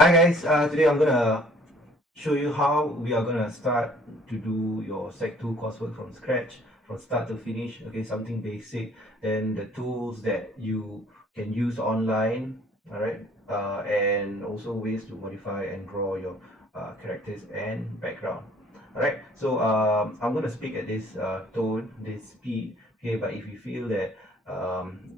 Hi guys, today I'm gonna show you how we are gonna start to do your Sec 2 coursework from scratch, from start to finish. Okay, something basic, then the tools that you can use online, alright, and also ways to modify and draw your characters and background. Alright, so I'm gonna speak at this tone, this speed, okay, but if you feel that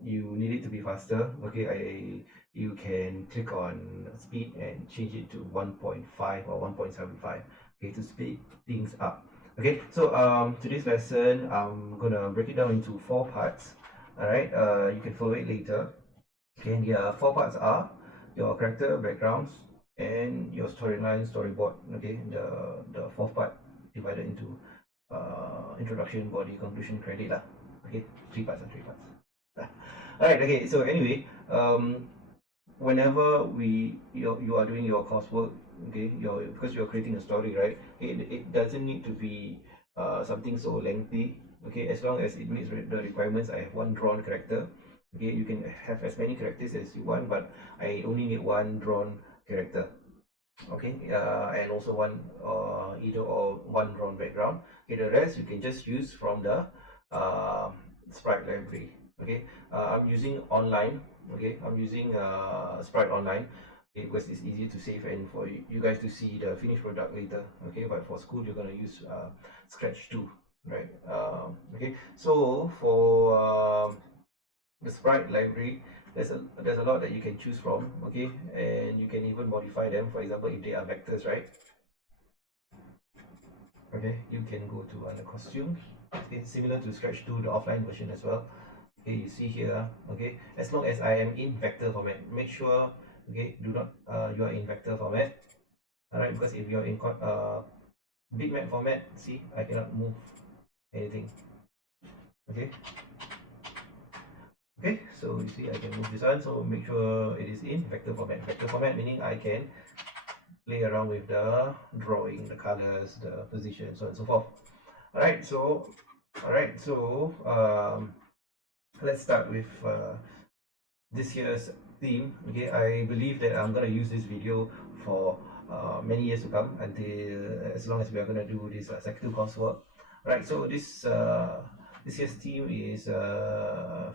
you need it to be faster, okay, you can click on speed and change it to 1.5 or 1.75, okay, to speed things up. Okay, so today's lesson I'm gonna break it down into 4 parts. All right, you can follow it later. Okay, and the 4 parts are your character backgrounds and your storyline storyboard. Okay, the fourth part divided into introduction, body, conclusion, credit lah. Okay, 3 parts. All right, okay, so anyway, whenever you are doing your coursework, okay, because you're creating a story, right, it doesn't need to be something so lengthy. Okay, as long as it meets the requirements. I have one drawn character. Okay, you can have as many characters as you want, but I only need one drawn character. Okay, and also one either or one drawn background. Okay, the rest you can just use from the uh, sprite library. Okay, I'm using online. Okay, I'm using sprite online, okay, because it's easy to save and for you guys to see the finished product later. Okay, but for school you're gonna use scratch too, right? Okay, so for the sprite library, there's a lot that you can choose from. Okay, and you can even modify them. For example, if they are vectors, right? Okay, you can go to under costumes. Okay, similar to scratch 2, the offline version as well. Okay, you see here. Okay, as long as I am in vector format, make sure, okay, do not you are in vector format. All right, because if you're in bitmap format, see, I cannot move anything. Okay, okay, so you see I can move this one, so make sure it is in vector format. Vector format meaning I can play around with the drawing, the colors, the position, so on and so forth. All right, so let's start with this year's theme. Okay, I believe that I'm gonna use this video for many years to come, until as long as we are gonna do this Sec 2 coursework. Right, so this year's theme is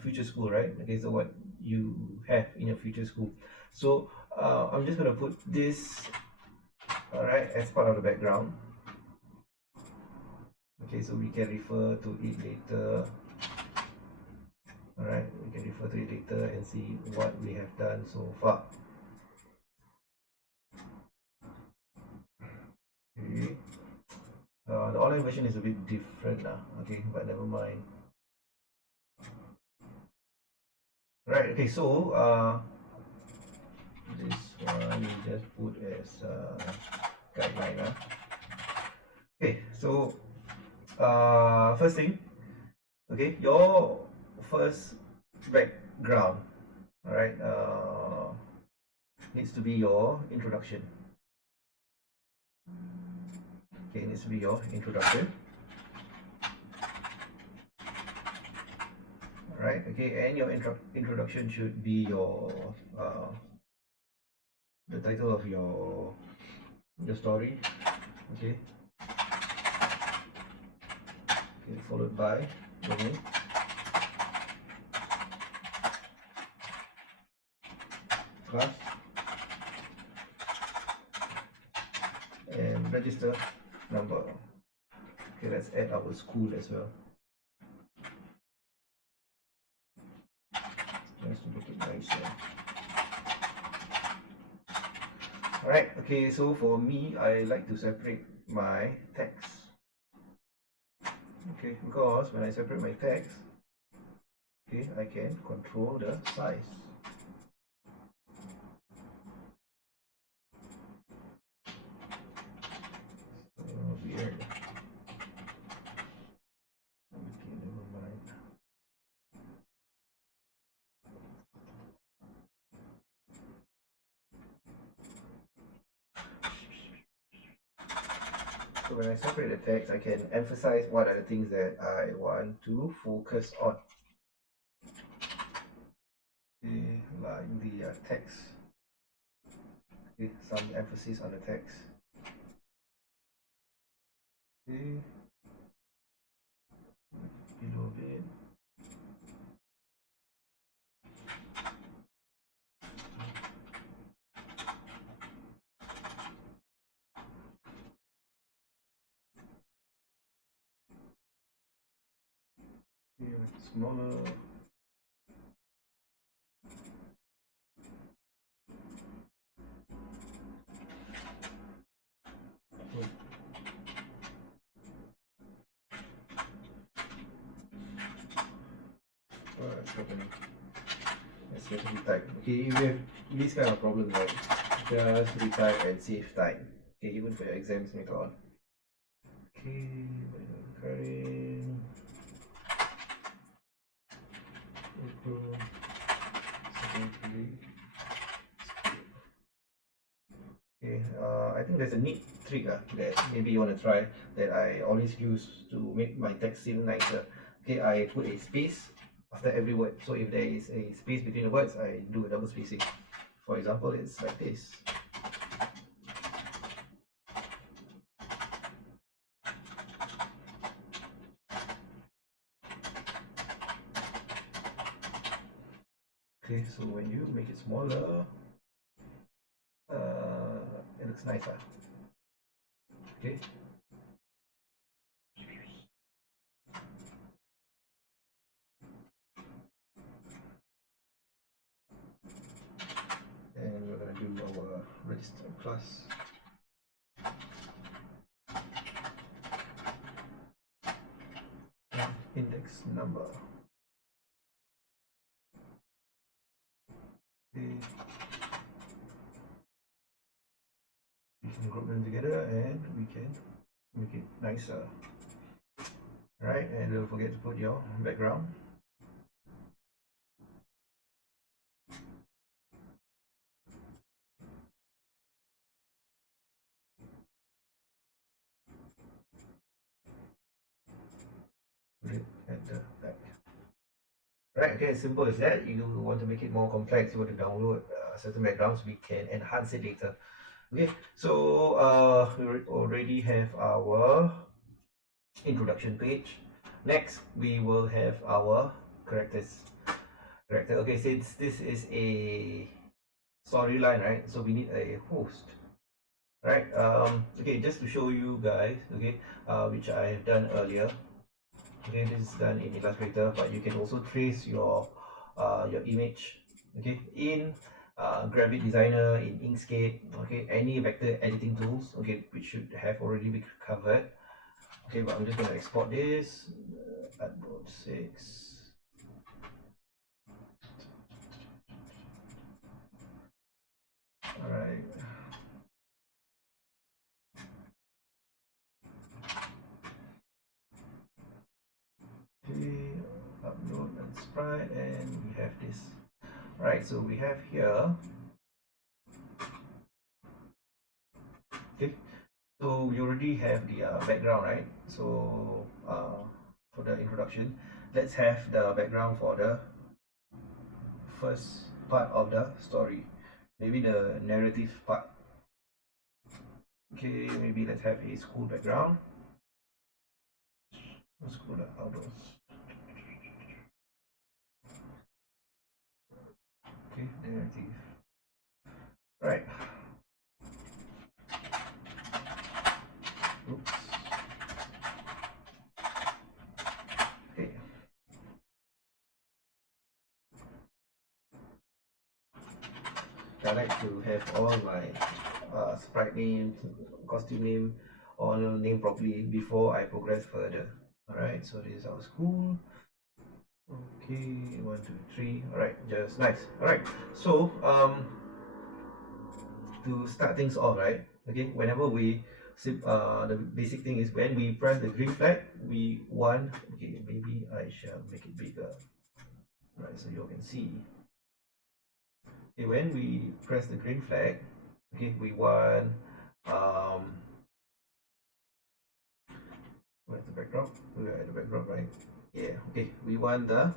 future school, right? Okay, so what you have in your future school. So I'm just gonna put this, all right, as part of the background. Okay, so we can refer to it later. All right, we can refer to it later and see what we have done so far. Okay. The online version is a bit different now. Okay, but never mind. Right, okay, so this one we just put as guideline. Okay, so first thing, okay, your first background, all right, needs to be your introduction. Okay, needs to be your introduction. Right, okay, and your introduction should be your the title of your story. Okay, okay, followed by the name, class, and register number. Okay, let's add our school as well, just to make it nicer. Alright, okay, so for me, I like to separate my text. Okay, because when I separate my text, okay, I can control the size. Weird. Okay, never mind. So when I separate the text, I can emphasize what are the things that I want to focus on. Okay, like the text. Okay, some emphasis on the text. Okay, below it. Okay, make it smaller. That's happening. Let's get retype. Okay, if you have this kind of problem, right, just retype and save time. Okay, even for your exams later on. Okay, recurring. Okay, I think there's a neat trick that maybe you want to try that I always use to make my text seem nicer. Okay, I put a space after every word. So if there is a space between the words, I do a double spacing. For example, it's like this. Okay, so when you make it smaller, it looks nicer. Okay. And we're gonna do our register class. And index number. Okay. We can group them together and we can make it nicer. Right, and don't forget to put your background. Put it at the back. Right, okay, as simple as that. You want to make it more complex, you want to download certain backgrounds, we can enhance it later. Okay, so we already have our introduction page. Next, we will have our characters. Okay, since this is a storyline, right? So we need a host, right? Okay, just to show you guys, okay, which I have done earlier. Okay, this is done in Illustrator, but you can also trace your image, okay, in graphic designer, in Inkscape, okay, any vector editing tools, okay, which should have already been covered. Okay, but I'm just going to export this at both 6. All right. Okay, upload and sprite, and we have this. Right, so we have here. Okay, so we already have the background, right? So for the introduction, let's have the background for the first part of the story, maybe the narrative part. Okay, maybe let's have a school background. School outdoors. Okay, narrative. Right. Oops. Okay. I like to have all my sprite names, costume name, all named properly before I progress further. Alright, so this is our school. Okay, 1, 2, 3. Alright, just nice. Alright, so to start things off, right? Okay, whenever we the basic thing is when we press the green flag, we want, okay, maybe I shall make it bigger, right, so you all can see. Okay, when we press the green flag, okay, we want where's the background? We are at the background, right? Yeah, okay, we want the,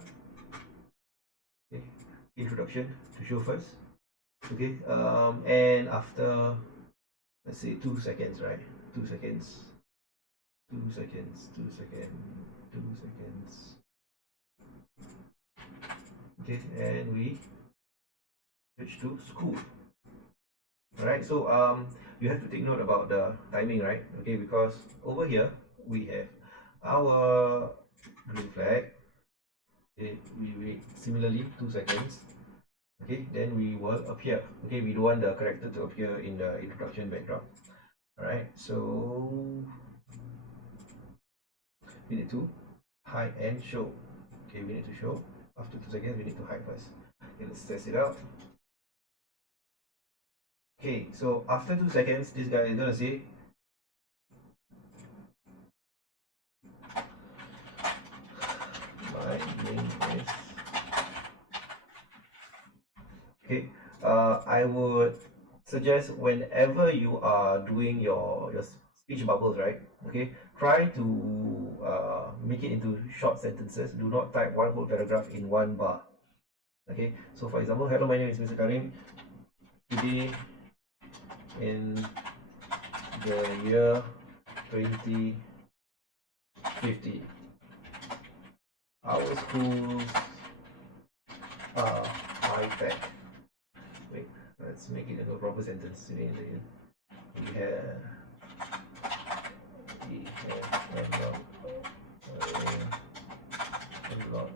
okay, introduction to show first. Okay, and after, let's say 2 seconds, right? 2 seconds, 2 seconds, 2 seconds, 2 seconds. Okay, and we switch to school. Alright, so you have to take note about the timing, right? Okay, because over here we have our green flag. Okay, we wait similarly 2 seconds. Okay, then we will appear. Okay, we don't want the character to appear in the introduction background. Alright, so we need to hide and show. Okay, we need to show. After 2 seconds, we need to hide first. Okay, let's test it out. Okay, so after 2 seconds, this guy is gonna say, my name is. Okay, I would suggest whenever you are doing your speech bubbles, right? Okay, try to make it into short sentences. Do not type one whole paragraph in one bar. Okay, so for example, hello, my name is Mr. Karim. Today in the year 2050, our schools are high-tech. Wait, let's make it into a proper sentence. We have a lot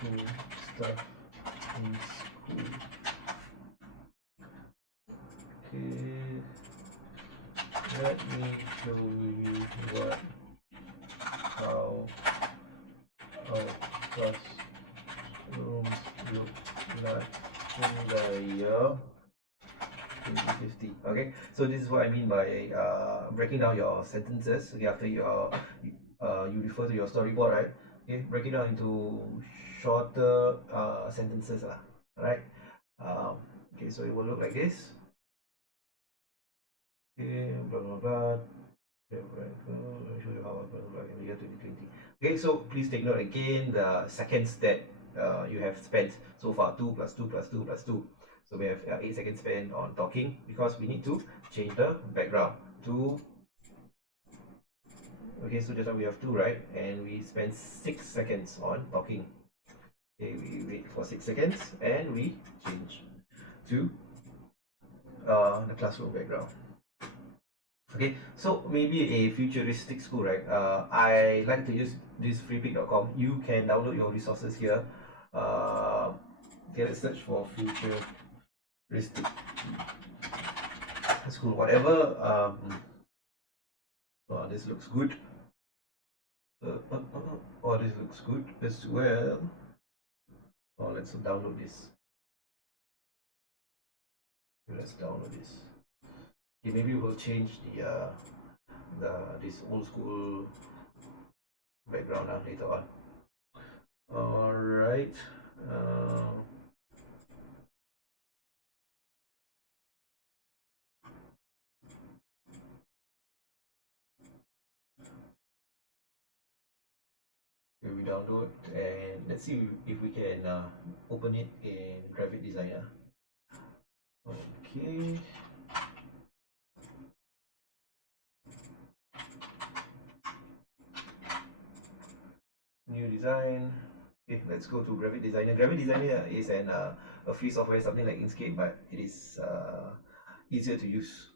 cool stuff in school. Okay, let me show you what how our classrooms look like in the year 2050. Okay, so this is what I mean by breaking down your sentences. Okay, after you refer to your storyboard, right? Okay, break it down into shorter sentences lah. Alright. Okay, so it will look like this. Okay, blah blah blah. Let me show you how it will look like in the year 2020. Okay, so please take note again the seconds that you have spent so far. 2 plus 2 plus 2 plus 2. So we have 8 seconds spent on talking because we need to change the background to. Okay, so just now we have 2, right? And we spend 6 seconds on talking. Okay, we wait for 6 seconds and we change to the classroom background. Okay, so maybe a futuristic school, right? I like to use this freepik.com. You can download your resources here. Okay, let's search for futuristic school, whatever. Oh, this looks good. Oh, this looks good as well. Oh, let's download this. Let's download this. Okay, maybe we'll change this old school background later on. All right. We download and let's see if we can open it in graphic designer. Okay. New design. Okay, let's go to graphic designer. Graphic designer is a free software, something like Inkscape, but it is easier to use.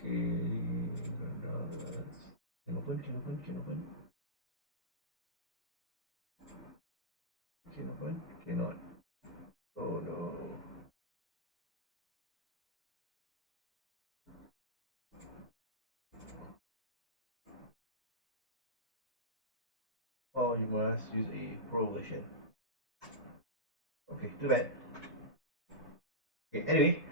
Okay. Can open. Cannot. Oh no. Oh, you must use a pro version. Okay, too bad. Okay, anyway,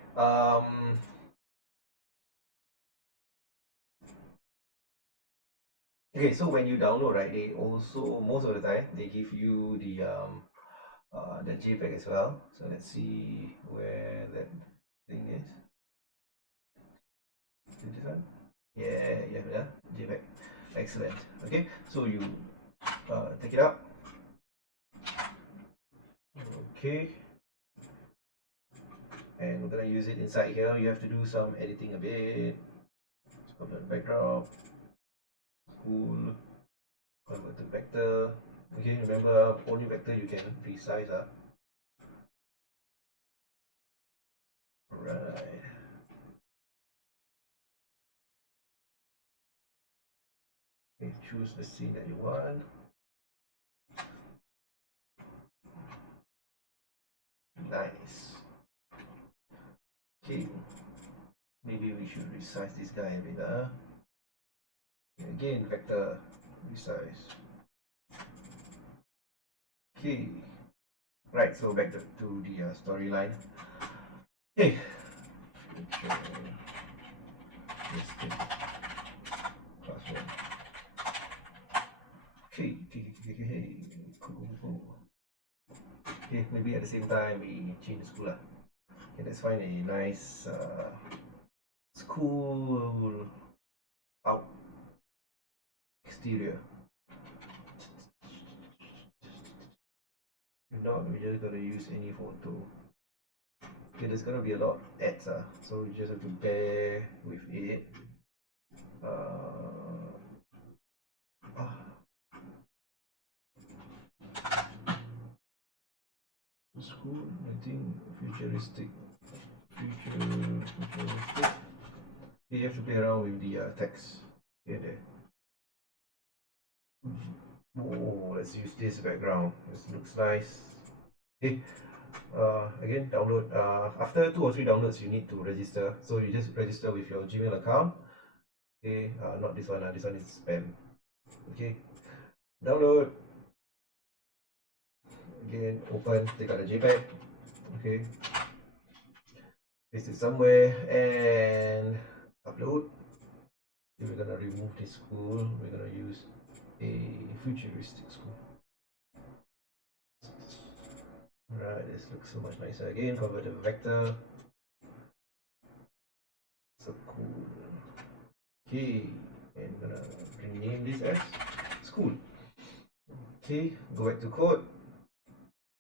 okay, so when you download, right, they also most of the time they give you the JPEG as well. So let's see where that thing is. Is this one? Yeah, yeah, JPEG. Excellent. Okay, so you take it out. Okay, and we're gonna use it inside here. You have to do some editing a bit. Open the background. Cool. Convert to vector. Okay, remember only vector you can resize. Right. Okay, choose the scene that you want. Nice. Okay, maybe we should resize this guy a bit. Again, vector resize. Okay, right. So back to the storyline. Okay, classroom. Okay, cool. Okay, maybe at the same time we change the school. Okay, let's find a nice school out exterior. If not, we're just gonna use any photo. Okay, there's gonna be a lot of ads, so you just have to bear with it. School, I think futuristic. You have to play around with the text here there. Oh, let's use this background. This looks nice. Okay. Again, download. After 2 or 3 downloads, you need to register. So you just register with your Gmail account. Okay. Not this one. This one is spam. Okay. Download. Again, open. Take out the JPEG. Okay. Paste it somewhere and upload. We're gonna remove this school. We're gonna use a futuristic school. Right, this looks so much nicer. Again, convert to vector. So cool. Okay, and I'm gonna rename this as school. Okay, go back to code.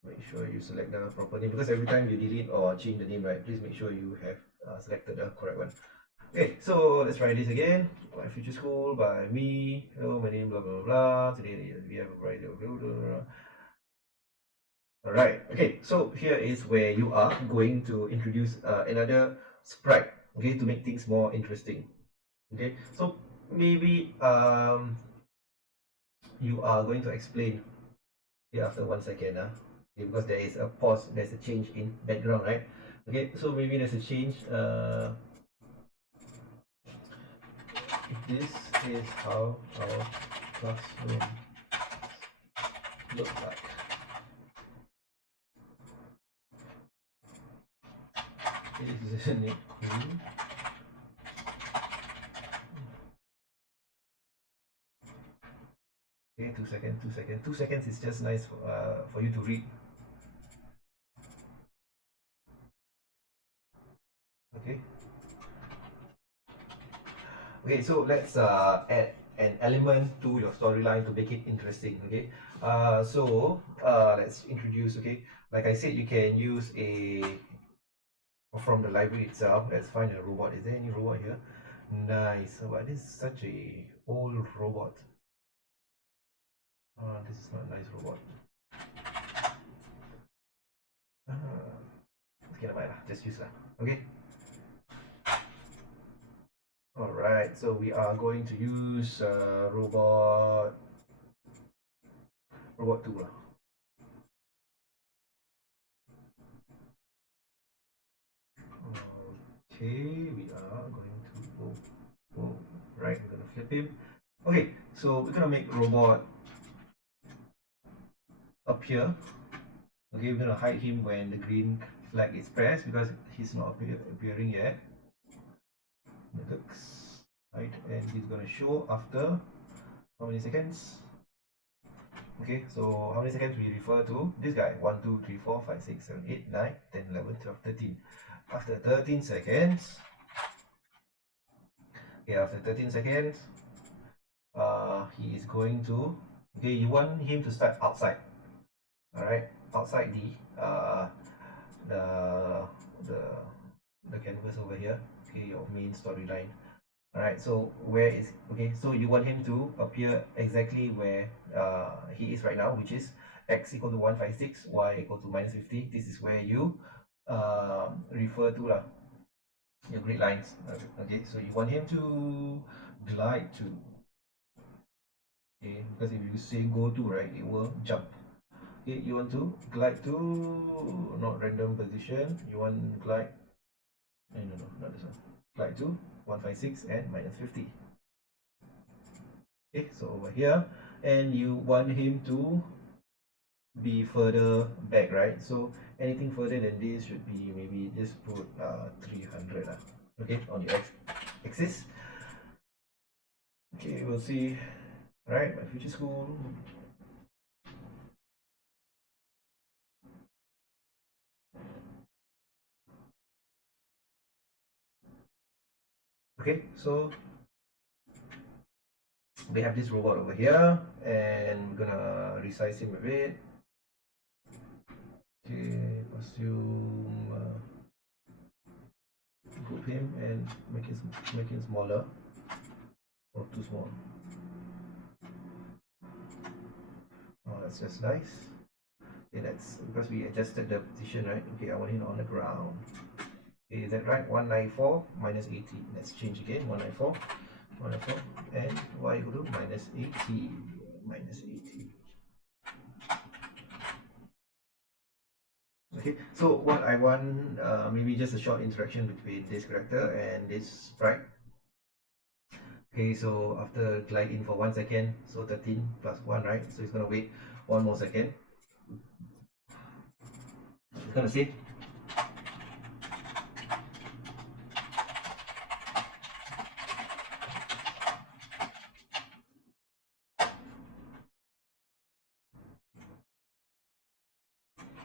Make sure you select the proper name, because every time you delete or change the name, right, please make sure you have selected the correct one. Okay, so let's try this again. My future school by me. Hello, my name blah blah blah. Today we have a bright blah blah blah. Alright, okay, so here is where you are going to introduce another sprite, okay, to make things more interesting. Okay, so maybe you are going to explain here after 1 second, okay, because there is a pause, there's a change in background, right? Okay, so maybe there's a change. This is how our classroom looks like. Isn't it cool? Okay, 2 seconds, 2 seconds. 2 seconds is just nice for you to read. Okay. Okay, so let's add an element to your storyline to make it interesting. Okay. Let's introduce. Okay, like I said, you can use a from the library itself. Let's find a robot. Is there any robot here? Nice. But this is such a old robot. This is not a nice robot. Okay, never mind lah. Just use lah. Okay. Alright, so we are going to use robot 2 lah. Okay, we are going to go right, we're gonna flip him. Okay, so we're gonna make robot appear. Okay, we're gonna hide him when the green flag is pressed because he's not appearing yet. Looks right, and he's gonna show after how many seconds? Okay, so how many seconds we refer to this guy? 1, 2, 3, 4, 5, 6, 7, 8, 9, 10, 11, 12, 13. After 13 seconds, okay, after 13 seconds, he is going to Okay, you want him to start outside. All right, outside the the the canvas over here. Okay, your main storyline. All right, so where is okay? So you want him to appear exactly where he is right now, which is x equal to 156, y equal to -50. This is where you refer to lah, your grid lines. Okay, so you want him to glide to. Okay, because if you say go to, right, it will jump. Okay, you want to glide to not random position. You want glide. No, not this one. Glide to 156 and -50. Okay, so over here, and you want him to be further back, right? So anything further than this should be maybe just put 300 okay, on the axis. Okay, we'll see. Right, my future school. Okay, so we have this robot over here, and we're gonna resize him a bit. Okay, costume, group him and make it smaller or too small. Oh, that's just nice. Okay, that's because we adjusted the position, right? Okay, I want him on the ground. Okay, is that right? 194 minus 80. Let's change again. 194, 194, and y equal to minus 80, minus 80. Okay, so what I want, maybe just a short interaction between this character and this sprite. Okay, so after glide in for 1 second, so 13 plus 1, right? So it's gonna wait 1 more second. It's gonna say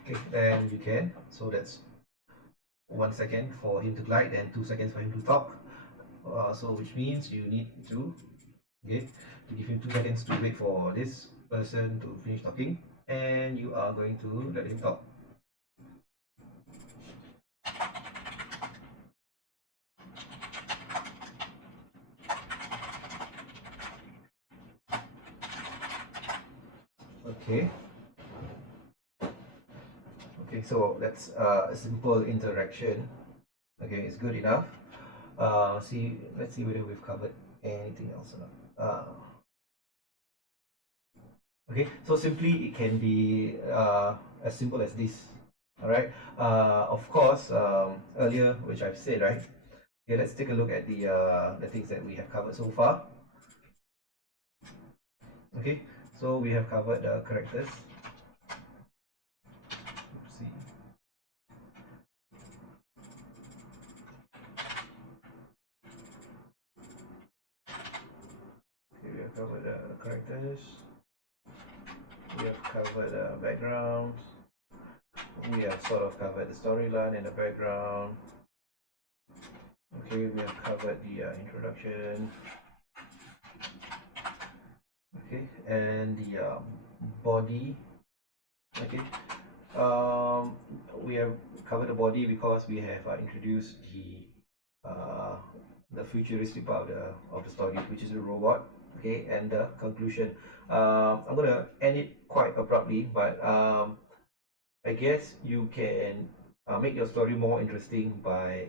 okay, then you can. So that's 1 second for him to glide and 2 seconds for him to talk. So which means you need to okay to give him 2 seconds to wait for this person to finish talking, and you are going to let him talk. Okay. Okay, so that's a simple interaction. Okay, it's good enough. Let's see whether we've covered anything else or not. Okay, so simply it can be as simple as this. All right. Of course, earlier, which I've said, right? Okay, let's take a look at the things that we have covered so far. Okay, so we have covered the characters. Oopsie. Okay, we have covered the characters. We have covered the background. We have sort of covered the storyline and the background. Okay, we have covered the introduction. Okay, and the body. Okay, we have covered the body because we have introduced the futuristic part of the story, which is the robot. Okay, and the conclusion. I'm gonna end it quite abruptly, but I guess you can make your story more interesting by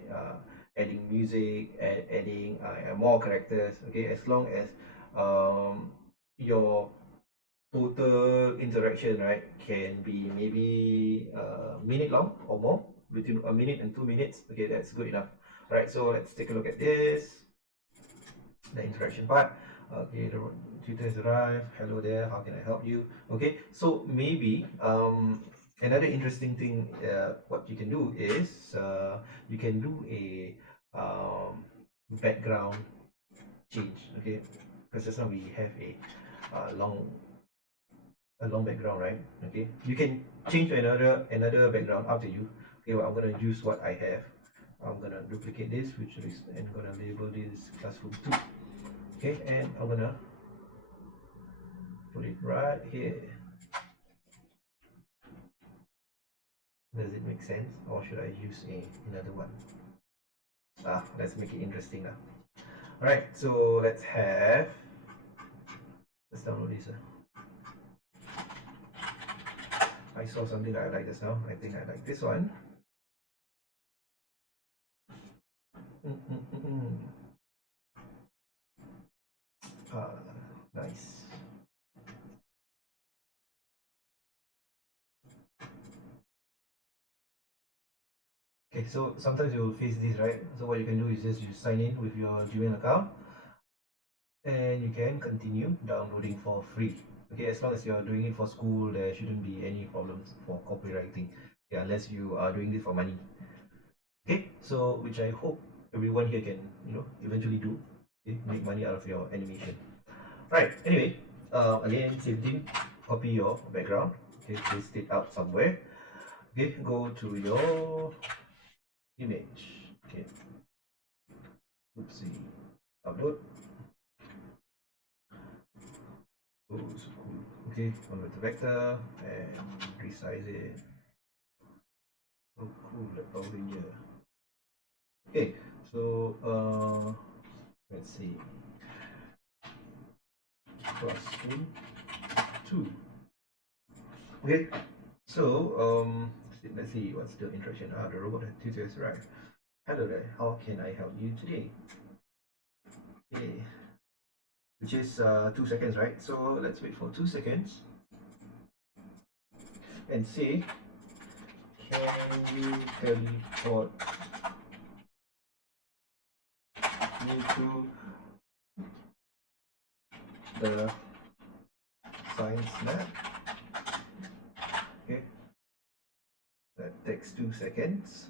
adding music, adding more characters. Okay, as long as your total interaction, right, can be maybe a minute long or more, between a minute and 2 minutes. Okay, that's good enough. All right, so let's take a look at this, the interaction part. Okay, the tutor has arrived. Hello there, how can I help you? Okay, so maybe another interesting thing what you can do is you can do a background change. Okay, because just now we have a long background, right? Okay, you can change to another background, up to you. Okay, well, I'm gonna use what I have. I'm gonna duplicate this, which is, and gonna label this classroom 2. Okay, and I'm gonna put it right here. Does it make sense, or should I use another one? Let's make it interesting now. All right, so let's download this. I saw something that I like just now. I think I like this one. Nice. Okay, so sometimes you will face this, right? So what you can do is just you sign in with your Gmail account, and you can continue downloading for free. Okay, as long as you are doing it for school, there shouldn't be any problems for copywriting. Yeah, unless you are doing it for money. Okay, so which I hope everyone here can eventually do. Okay, make money out of your animation. Right. Anyway, again, same thing. Copy your background. Okay, paste it out somewhere. Okay, go to your image. Okay. Oopsie. Upload. Oh, so cool. Okay, convert to vector and resize it. Oh, cool. The Power Ranger. Okay, so let's see. Classroom 2. Okay, so let's see what's the interaction. The robot tutors, right? Hello there. How can I help you today? Okay, which is 2 seconds, right? So let's wait for 2 seconds and say, can you teleport me to the science lab? Okay, that takes 2 seconds.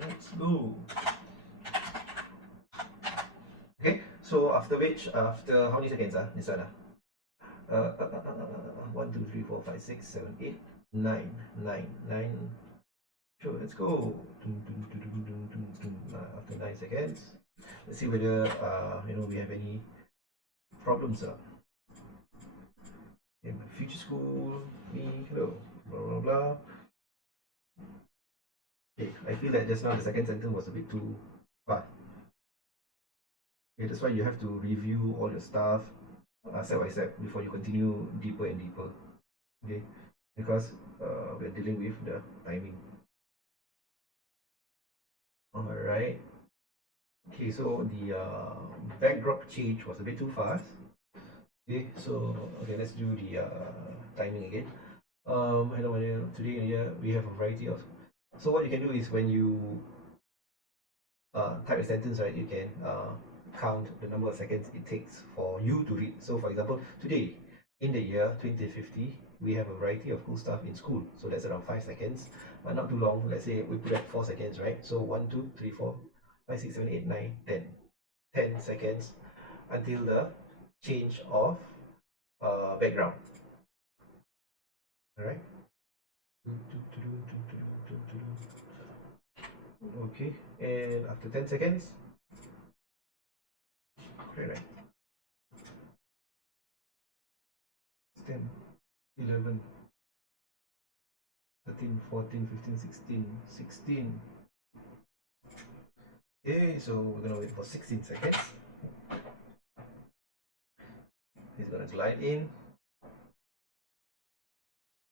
Let's go. Okay, so after which, after how many seconds? This one. 1, 2, 3, 4, 5, 6, 7, 8, 9, 9, 9. Sure, let's go. After 9 seconds, let's see whether we have any problems. In my future school, me, hello, blah blah blah. Okay, I feel that just now the second sentence was a bit too fast. Okay, that's why you have to review all your stuff step by step before you continue deeper and deeper. Okay, because we're dealing with the timing. Alright. Okay, so the backdrop change was a bit too fast. Okay, so let's do the timing again. Hello, today here we have a variety of. So what you can do is when you type a sentence, right, you can count the number of seconds it takes for you to read. So for example, today in the year 2050, we have a variety of cool stuff in school. So that's around 5 seconds, but not too long. Let's say we put at 4 seconds, right? So 1, 2, 3, 4, 5, 6, 7, 8, 9, 10. 10 seconds until the change of background. All right. Okay, and after 10 seconds, okay, right. 10, 11, 13, 14, 15, 16, 16. Okay, so we're gonna wait for 16 seconds. It's gonna glide in.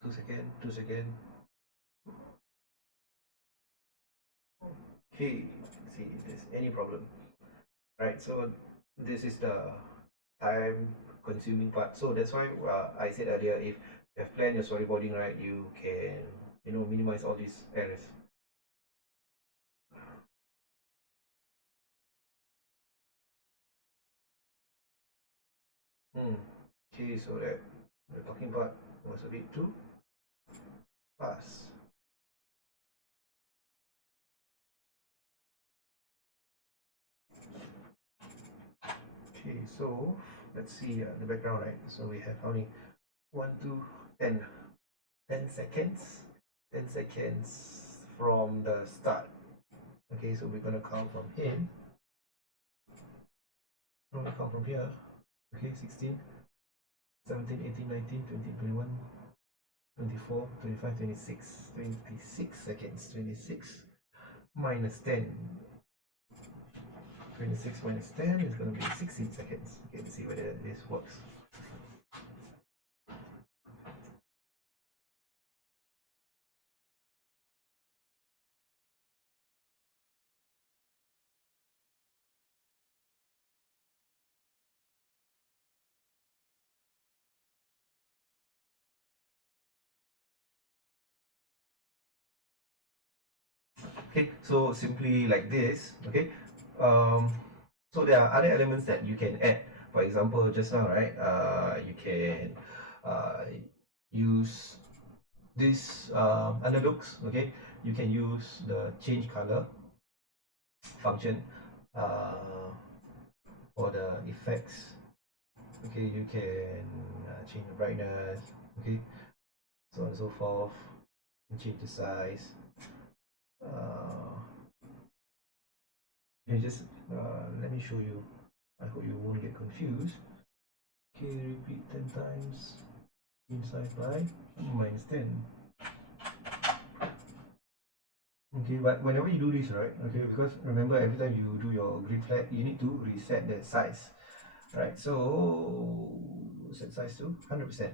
2 seconds, 2 seconds. Okay, let's see if there's any problem. Right, so this is the time consuming part. So that's why I said earlier, if you have planned your storyboarding, right, you can minimize all these errors. Okay, so that the talking part was a bit too fast. Okay, so let's see the background, right? So we have how many? 1, 2, 10. 10 seconds. 10 seconds from the start. Okay, so we're gonna count from here. No, we count from here. Okay, 16, 17, 18, 19, 20, 21, 24, 25, 26, 26 seconds. 26 minus 10. 26 minus 10 is going to be 16 seconds. Okay, let's see whether this works. Okay, so simply like this. Okay, so there are other elements that you can add. For example, just now, right, you can use this underlooks. Okay, you can use the change color function for the effects. Okay, you can change the brightness. Okay, so on and so forth. And change the size. You just let me show you. I hope you won't get confused. Okay, repeat 10 times inside by minus 10. Okay, but whenever you do this, right, okay, because remember every time you do your grid flag, you need to reset the size. Right, so set size to 100%.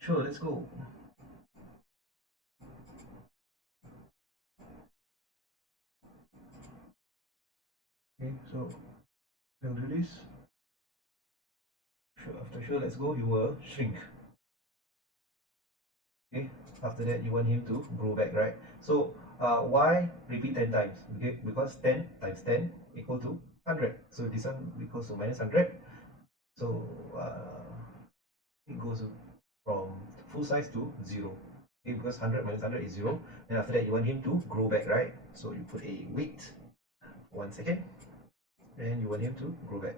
Sure, let's go. Okay, so we'll do this. Sure, after sure, let's go, you will shrink. Okay, after that you want him to grow back, right? So why repeat 10 times? Okay, because 10 times 10 equal to 100. So this one equals to minus 100. So it goes from full size to 0. Okay, because 100 minus 100 is 0. Then after that you want him to grow back, right? So you put a wait 1 second, and you want him to grow back.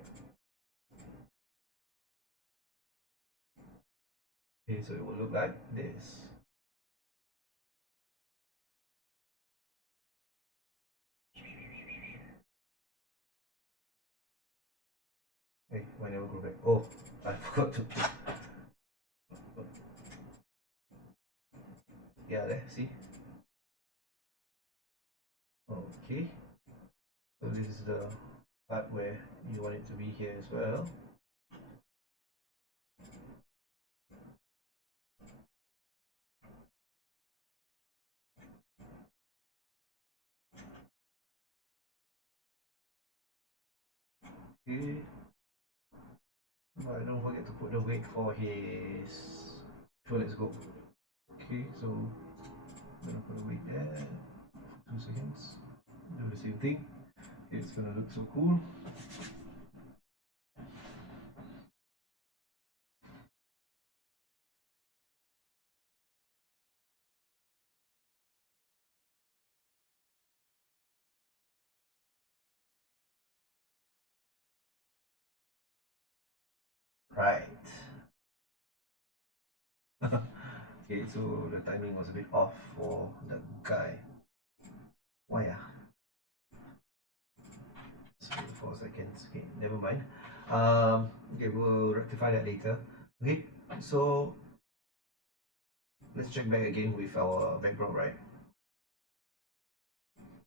Okay, so it will look like this. Hey, why never grow back? Oh, I forgot to put. Yeah, there, see? Okay, so this is the part where you want it to be here as well. Okay, but don't forget to put the weight for his. So let's go. Okay, so I'm gonna put a weight there. 2 seconds. Do the same thing. It's gonna look so cool. Right. Okay, so the timing was a bit off for the guy. Why so 4 seconds. Okay, never mind. Okay, we'll rectify that later. Okay, so let's check back again with our background, right?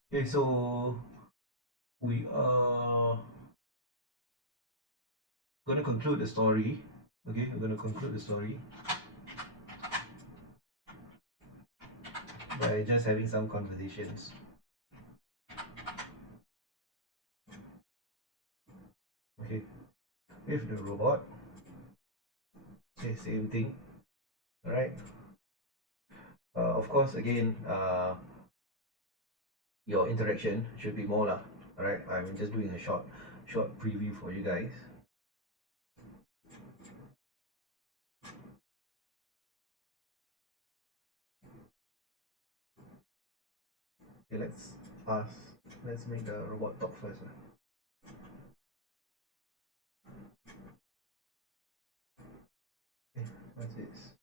Okay, so we are gonna conclude the story. Okay, we're gonna conclude the story by just having some conversations. Okay, with the robot. Okay, same thing. Alright. Of course, again, your interaction should be more lah. Alright, I'm just doing a short preview for you guys. Okay, let's make the robot talk first. Okay, what's this?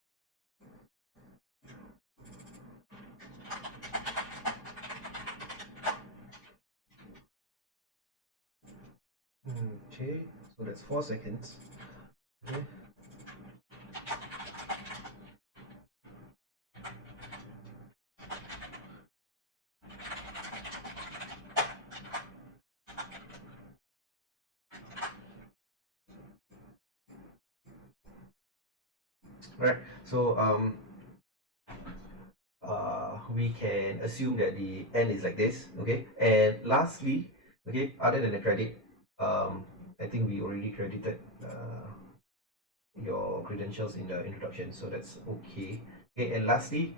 Okay, so that's 4 seconds. Okay. Right. So we can assume that the end is like this. Okay. And lastly, okay, other than the credit, I think we already credited your credentials in the introduction, so that's okay. Okay, and lastly,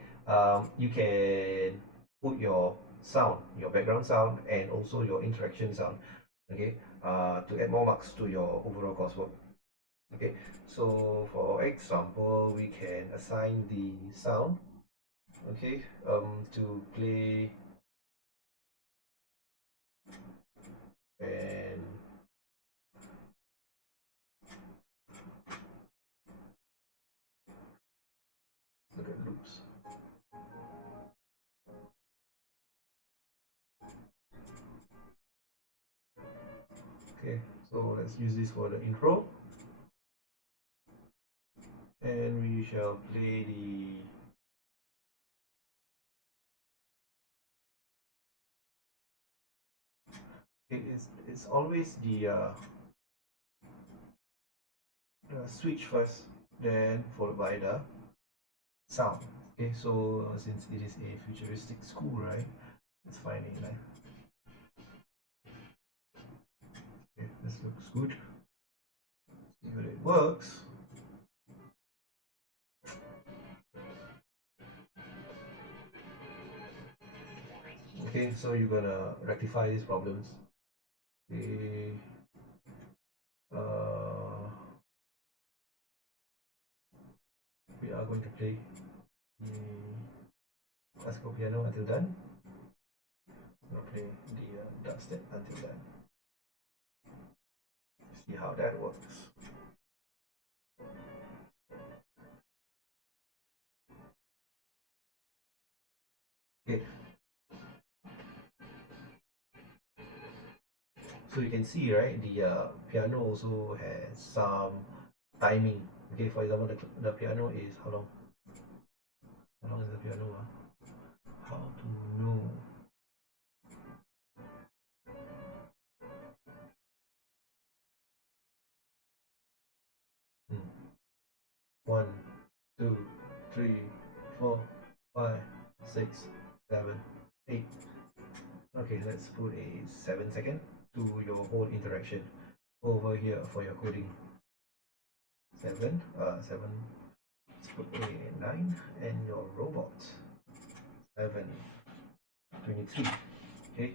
you can put your sound, your background sound, and also your interaction sound. Okay, to add more marks to your overall coursework. Okay, so for example, we can assign the sound, okay, to play and look at loops. Okay, so let's use this for the intro, and we shall play the it's always the switch first, then followed by the sound. Okay, so since it is a futuristic school, right? Let's find it. Like, okay, this looks good. See whether it works. Okay, so you're gonna rectify these problems. Okay, uh, we are going to play the classical piano until done. We'll play the dubstep until done. See how that works. Okay, so you can see, right, the piano also has some timing. Okay, for example, the piano is how long? How long is the piano? How to know? Hmm. 1, 2, 3, 4, 5, 6, 7, 8. Okay, let's put a 7 second to your whole interaction over here for your coding. 7, 7. Let's put a 9, and your robot 7, 23. Okay,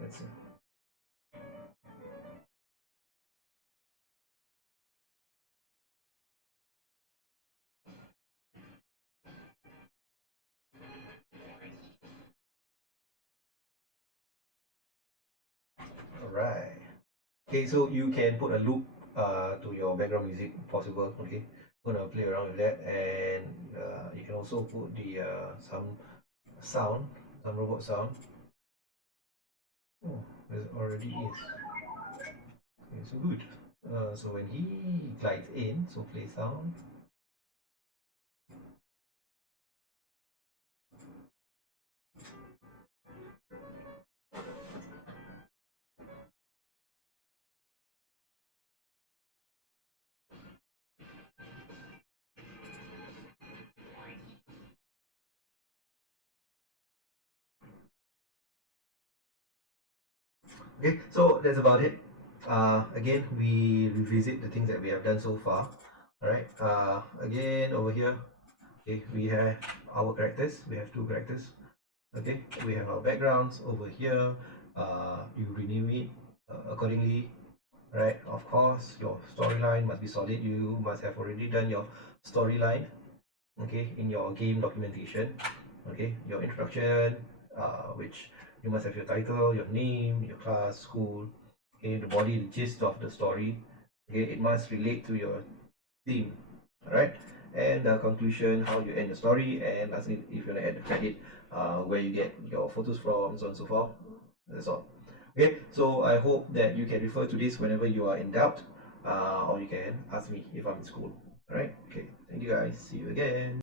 that's it. All right. Okay, so you can put a loop to your background music possible. Okay, gonna play around with that, and you can also put the some sound, some robot sound. Oh, there already is. Okay, so good. So when he glides in, so play sound. Okay, so that's about it. Again, we revisit the things that we have done so far. All right. Again, over here, okay, we have our characters. We have two characters. Okay, we have our backgrounds over here. You renew it accordingly, right? Of course, your storyline must be solid. You must have already done your storyline, okay, in your game documentation. Okay, your introduction, which you must have your title, your name, your class, school, okay, the body, the gist of the story. Okay, it must relate to your theme, right? And the conclusion, how you end the story, and lastly, if you want to add the credit, where you get your photos from, so on and so forth. That's all. Okay, so I hope that you can refer to this whenever you are in doubt, or you can ask me if I'm in school. All right. Okay. Thank you guys. See you again.